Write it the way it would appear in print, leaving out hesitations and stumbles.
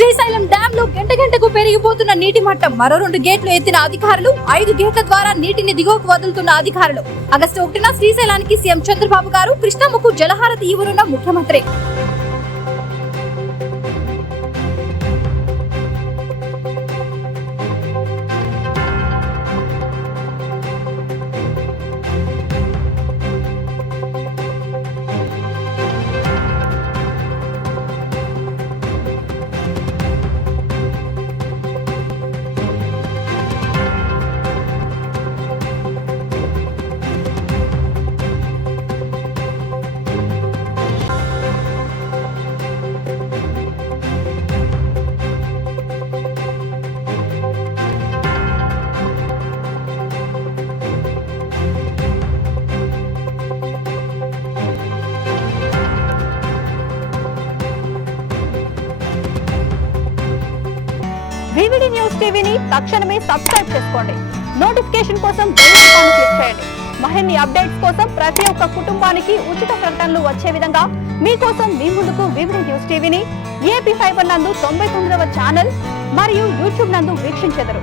Srisailam dam లో గంటకు పెరిగిపోతున్న నీటి మట్టం. మరో 2 గేట్లు ఎత్తిన అధికారులు. 5 గేట్ల ద్వారా నీటిని దిగువకు వదులుతున్న అధికారులు. ఆగస్టు 1న శ్రీశైలానికి సీఎం చంద్రబాబు గారు కృష్ణమ్మకు జలహారతి ఇవ్వనున్న ముఖ్యమంత్రి. వివిడి న్యూస్ టీవీని తక్షణమే సబ్స్క్రైబ్ చేసుకోండి. నోటిఫికేషన్ కోసం బెల్ ఐకాన్ క్లిక్ చేయండి. మరిన్ని అప్డేట్స్ కోసం ప్రతి ఒక్క కుటుంబానికి ఉచిత ప్రకటనలు వచ్చే విధంగా మీకోసం మీ ముందుకు వివిడి న్యూస్ టీవీని ఏపీ ఫైబర్ నందు 99వ ఛానల్ మరియు యూట్యూబ్ నందు వీక్షించెదరు.